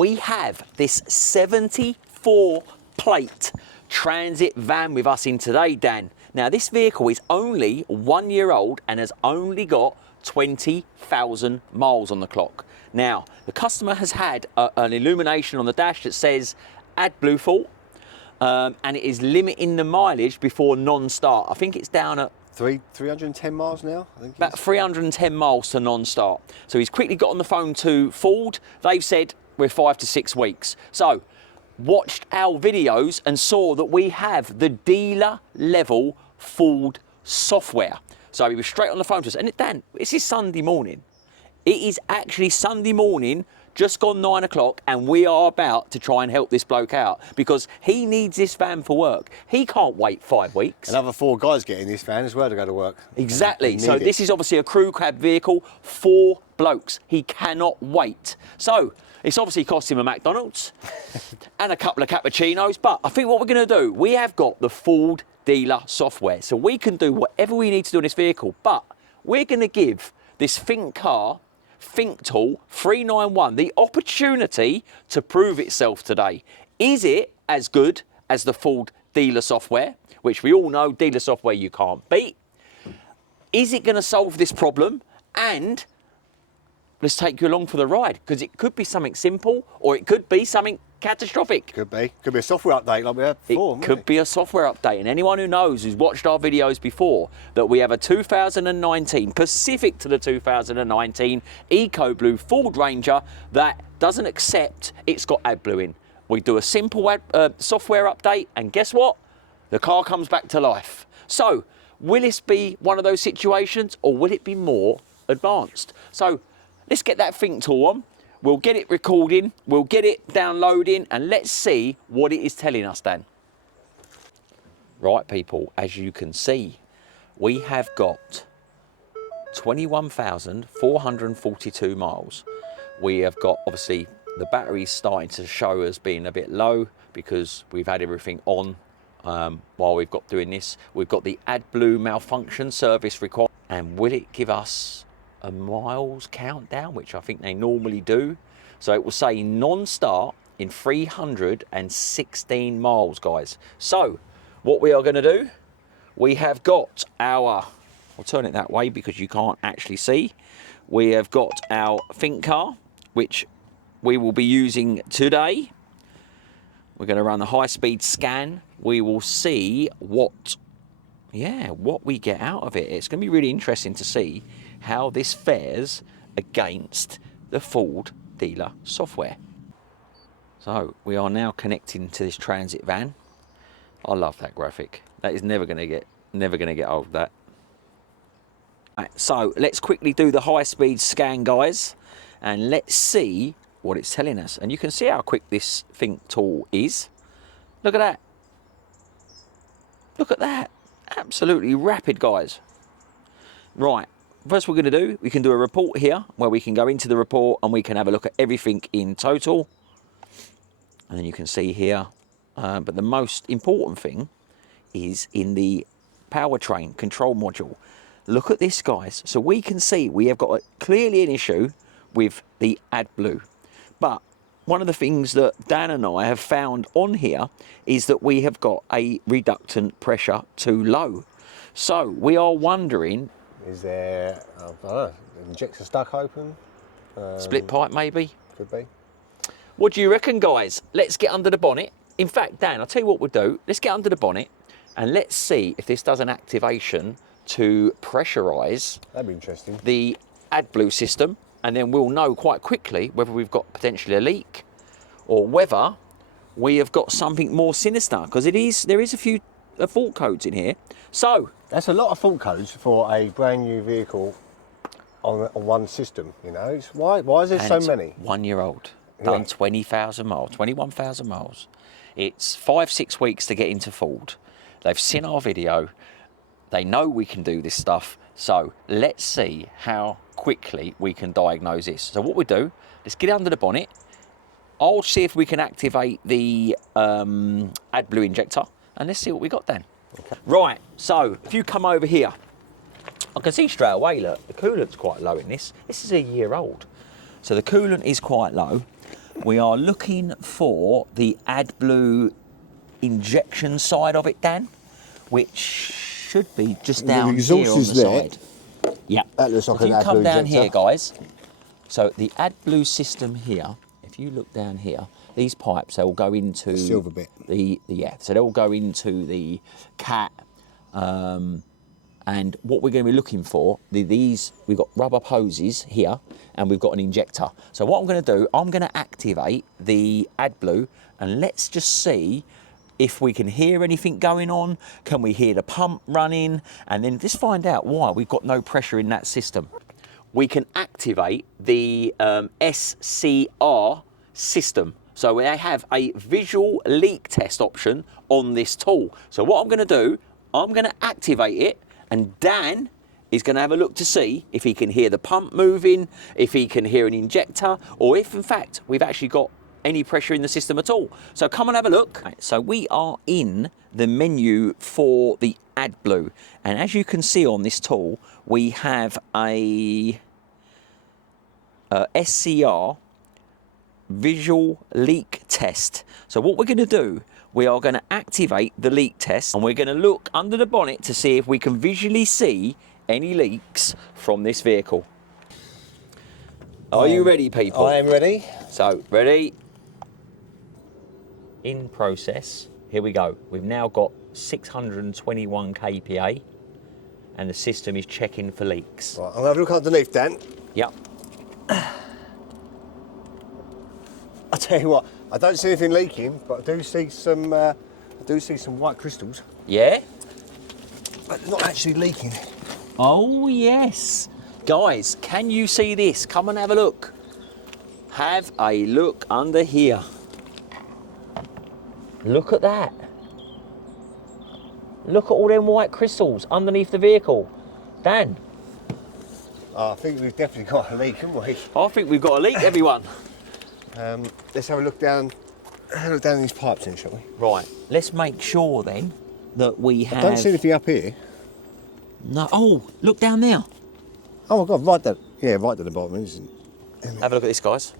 we have this 74 plate transit van with us in today, Dan. Now this vehicle is only 1 year old and has only got 20,000 miles on the clock. Now the customer has had an illumination on the dash that says AdBlue fault, and it is limiting the mileage before non-start. I think it's down at 310 miles now, I think. About 310 miles to non-start. So he's quickly got on the phone to Ford. They've said we're 5 to 6 weeks. So watched our videos and saw that we have the dealer level Ford software. So he was straight on the phone to us. And Dan, this is Sunday morning. It is actually Sunday morning, just gone 9 o'clock, and we are about to try and help this bloke out because he needs this van for work. He can't wait 5 weeks. Another 4 guys get in this van as well to go to work. Exactly. So this is obviously a crew cab vehicle, 4 blokes. He cannot wait. So it's obviously cost him a McDonald's and a couple of cappuccinos. But I think what we're going to do, we have got the Ford dealer software. So we can do whatever we need to do in this vehicle. But we're going to give this Thinkcar Thinktool 391 the opportunity to prove itself today. Is it as good as the Ford dealer software, which we all know dealer software you can't beat? Is it going to solve this problem? And let's take you along for the ride, because it could be something simple or it could be something catastrophic. Could be a software update like we had before. It could be a software update, and anyone who knows, who's watched our videos before, that we have a 2019, specific to the 2019 EcoBlue Ford Ranger that doesn't accept it's got AdBlue in. We do a simple software update, and guess what? The car comes back to life. So, will this be one of those situations, or will it be more advanced? So, let's get that Thinktool on. We'll get it recording, we'll get it downloading, and let's see what it is telling us, Dan. Right, people, as you can see, we have got 21,442 miles. We have got, obviously, the battery's starting to show as being a bit low because we've had everything on while we've got doing this. We've got the AdBlue malfunction service required. And will it give us a miles countdown, which I think they normally do? So it will say non-start in 316 miles, guys. So what we are going to do, we have got our, I'll turn it that way because you can't actually see. We have got our Thinkcar, which we will be using today. We're going to run the high-speed scan. We will see what we get out of it. It's going to be really interesting to see how this fares against the Ford dealer software. So we are now connecting to this transit van. I love that graphic. That is never going to get old, that. Right, so let's quickly do the high-speed scan, guys, and let's see what it's telling us. And you can see how quick this Thinktool is. Look at that. Look at that. Absolutely rapid, guys. Right. First we're going to do, we can do a report here where we can go into the report and we can have a look at everything in total. And then you can see here, but the most important thing is in the powertrain control module. Look at this, guys. So we can see we have got clearly an issue with the AdBlue. But one of the things that Dan and I have found on here is that we have got a reductant pressure too low. So we are wondering, is there, I don't know, injector stuck open? Split pipe maybe? Could be. What do you reckon, guys? Let's get under the bonnet. In fact, Dan, I'll tell you what we'll do. Let's get under the bonnet and let's see if this does an activation to pressurise. That'd be interesting. The AdBlue system, and then we'll know quite quickly whether we've got potentially a leak or whether we have got something more sinister, because there is a few fault codes in here. So that's a lot of fault codes for a brand new vehicle on one system, you know. Why is there so many? 1 year old, done 20,000 miles, 21,000 miles. It's 5-6 weeks to get into Ford. They've seen our video. They know we can do this stuff. So let's see how quickly we can diagnose this. So what we do, let's get under the bonnet. I'll see if we can activate the AdBlue injector, and let's see what we got then. Okay. Right, so if you come over here, I can see straight away, look, the coolant's quite low in this. This is a year old. So the coolant is quite low. we are looking for the AdBlue injection side of it, Dan, which should be just down here on the side. Yeah. That looks like so if an you come AdBlue down injector. here, guys. So the AdBlue system here, if you look down here, these pipes, they will go into the silver bit. So they'll go into the cat. And what we're going to be looking for, we've got rubber hoses here, and we've got an injector. So what I'm going to do, I'm going to activate the AdBlue, and let's just see if we can hear anything going on. Can we hear the pump running? And then just find out why we've got no pressure in that system. We can activate the SCR system. So they have a visual leak test option on this tool. So what I'm going to do, I'm going to activate it, and Dan is going to have a look to see if he can hear the pump moving, if he can hear an injector, or if in fact we've actually got any pressure in the system at all. So come and have a look. Right, so we are in the menu for the AdBlue, and as you can see on this tool, we have a SCR visual leak test. So what we're going to do, we are going to activate the leak test, and we're going to look under the bonnet to see if we can visually see any leaks from this vehicle. Are you ready, people? I am ready. So, ready? In process. Here we go. We've now got 621 kPa, and the system is checking for leaks. Right, I'll have a look underneath, Dan. Yep. I tell you what, I don't see anything leaking, but I do see some white crystals. Yeah? But not actually leaking. Oh, yes. Guys, can you see this? Come and have a look. Have a look under here. Look at that. Look at all them white crystals underneath the vehicle. Dan? Oh, I think we've definitely got a leak, haven't we? I think we've got a leak, everyone. Let's have a look down. These pipes then, shall we? Right, let's make sure then that we have... I don't see anything up here. No. Oh, look down there. Oh my God, right down. Yeah, right down the bottom, isn't it? Have a look at this, guys.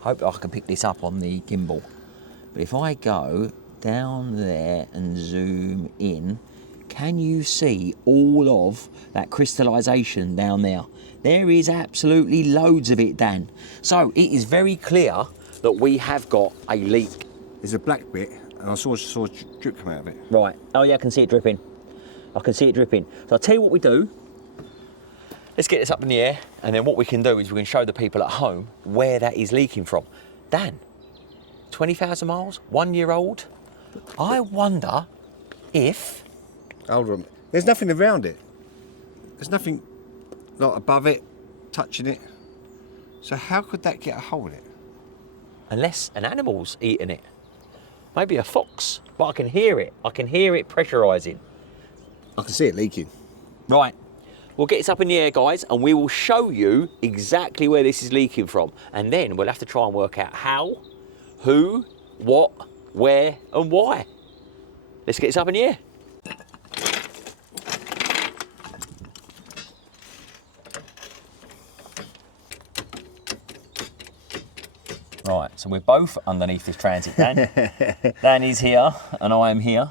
Hope I can pick this up on the gimbal. But if I go down there and zoom in, can you see all of that crystallisation down there? There is absolutely loads of it, Dan. So it is very clear that we have got a leak. There's a black bit, and I saw a drip come out of it. Right. Oh yeah, I can see it dripping. I can see it dripping. So I'll tell you what we do. Let's get this up in the air, and then what we can do is we can show the people at home where that is leaking from. Dan, 20,000 miles, 1 year old. I wonder if... Hold on. There's nothing around it. There's nothing like above it, touching it. So how could that get a hole in it? Unless an animal's eating it. Maybe a fox, but I can hear it. I can hear it pressurising. I can see it leaking. Right, we'll get this up in the air, guys, and we will show you exactly where this is leaking from. And then we'll have to try and work out how, who, what, where, and why. Let's get this up in the air. Right, so we're both underneath this transit, Dan. Dan is here, and I am here.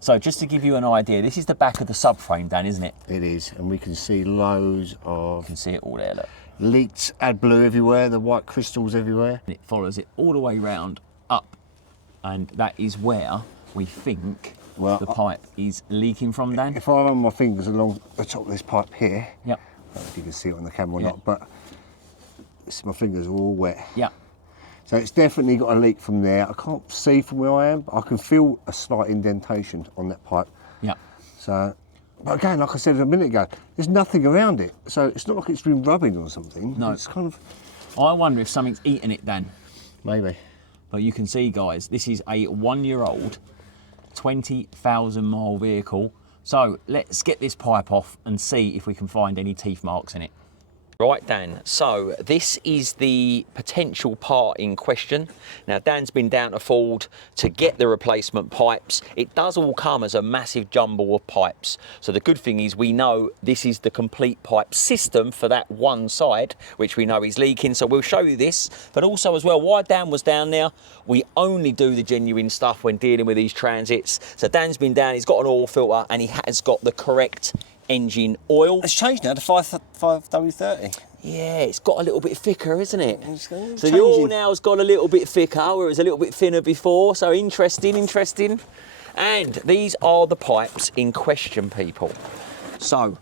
So just to give you an idea, this is the back of the subframe, Dan, isn't it? It is, and we can see loads of... You can see it all there, look. Leaked AdBlue everywhere, the white crystals everywhere. It follows it all the way round up, and that is where we think the pipe is leaking from, Dan. If I run my fingers along the top of this pipe here, Yep. I don't know if you can see it on the camera or Yep. not, but my fingers are all wet. Yeah. So it's definitely got a leak from there. I can't see from where I am, but I can feel a slight indentation on that pipe. Yeah. So, but again, like I said a minute ago, there's nothing around it. So it's not like it's been rubbing or something. No. It's kind of... I wonder if something's eaten it, Dan. Maybe. But you can see, guys, this is a 1 year old, 20,000 mile vehicle. So let's get this pipe off and see if we can find any teeth marks in it. Right, Dan, so this is the potential part in question. Now, Dan's been down to Ford to get the replacement pipes. It does all come as a massive jumble of pipes. So the good thing is we know this is the complete pipe system for that one side, which we know is leaking. So we'll show you this, but also as well, why Dan was down there, we only do the genuine stuff when dealing with these transits. So Dan's been down, he's got an oil filter and he has got the correct engine oil. It's changed now to 5W30. Yeah, it's got a little bit thicker, isn't it? It's So the changing. oil now's got a little bit thicker, where it was a little bit thinner before. So interesting. And these are the pipes in question, people. So,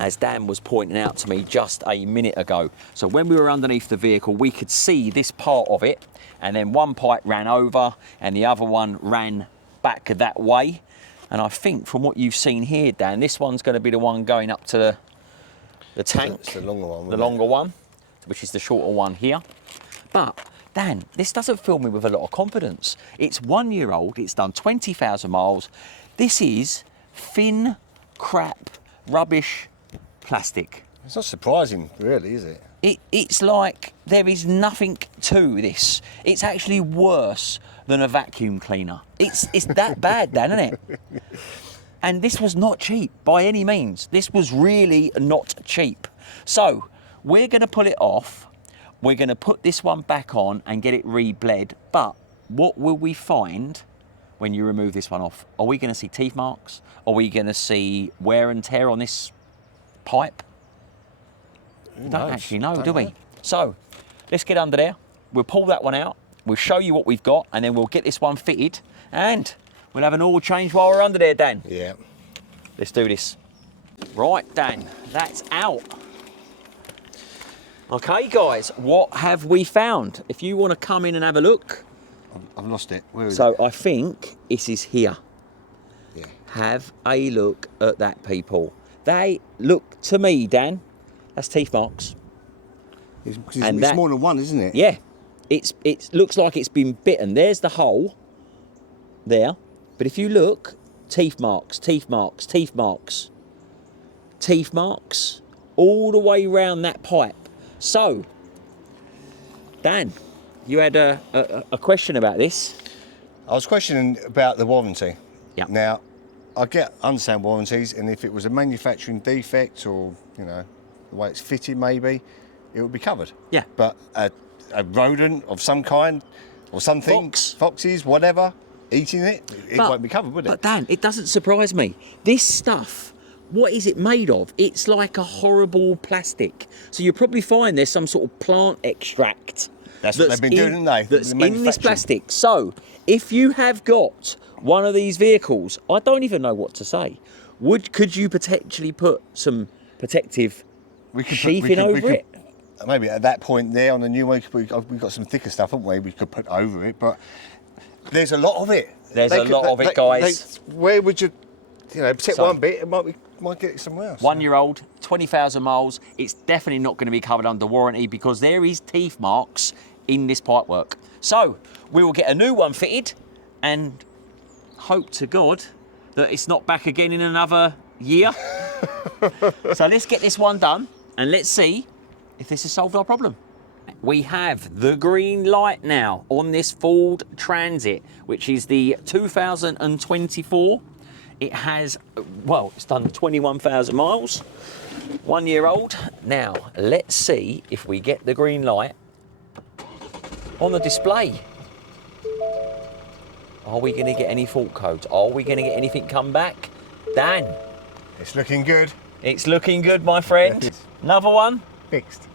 as Dan was pointing out to me just a minute ago, so when we were underneath the vehicle, we could see this part of it, and then one pipe ran over, and the other one ran back that way. And I think from what you've seen here, Dan, this one's going to be the one going up to the tank. It's the longer one. The longer one, which is the shorter one here. But, Dan, this doesn't fill me with a lot of confidence. It's 1 year old, it's done 20,000 miles. This is thin, crap, rubbish plastic. It's not surprising, really, is it? It's like there is nothing to this. It's actually worse than a vacuum cleaner. It's that bad, Dan, isn't it? And this was not cheap by any means. This was really not cheap. So we're going to pull it off. We're going to put this one back on and get it re-bled. But what will we find when you remove this one off? Are we going to see teeth marks? Are we going to see wear and tear on this pipe? We don't actually know, do we? So let's get under there. We'll pull that one out. We'll show you what we've got, and then we'll get this one fitted, and we'll have an oil change while we're under there, Dan. Yeah. Let's do this. Right, Dan, that's out. Okay, guys, what have we found? If you want to come in and have a look. I've lost it. Where is So I think it is here. Yeah. Have a look at that, people. They look to me, Dan, that's teeth marks. It's And that- more than one, isn't it? Yeah, it looks like it's been bitten. There's the hole there, but if you look, teeth marks, teeth marks, teeth marks, teeth marks, all the way round that pipe. So, Dan, you had a question about this. I was questioning about the warranty. Yeah. Now, I understand warranties, and if it was a manufacturing defect or, you know, the way it's fitted maybe, it would be covered. Yeah. But a rodent of some kind or something, foxes, whatever, eating it won't be covered, would it? But Dan, it doesn't surprise me. This stuff, what is it made of? It's like a horrible plastic. So you'll probably find there's some sort of plant extract. That's what they've been doing, haven't they? That's in this plastic. So if you have got one of these vehicles, I don't even know what to say. Could you potentially put some protective sheathing over it? Maybe at that point there on the new one, we've got some thicker stuff, haven't we? We could put over it, but there's a lot of it. There's a lot of it, guys. Where would you protect one bit? It might get it somewhere else. 1 year old, 20,000 miles. It's definitely not going to be covered under warranty because there is teeth marks in this pipework. So we will get a new one fitted and hope to God that it's not back again in another year. So let's get this one done and let's see if this has solved our problem. We have the green light now on this Ford Transit, which is the 2024. It has, well, it's done 21,000 miles, 1 year old. Now, let's see if we get the green light on the display. Are we going to get any fault codes? Are we going to get anything come back? Dan. It's looking good. It's looking good, my friend. Another one? Fixed.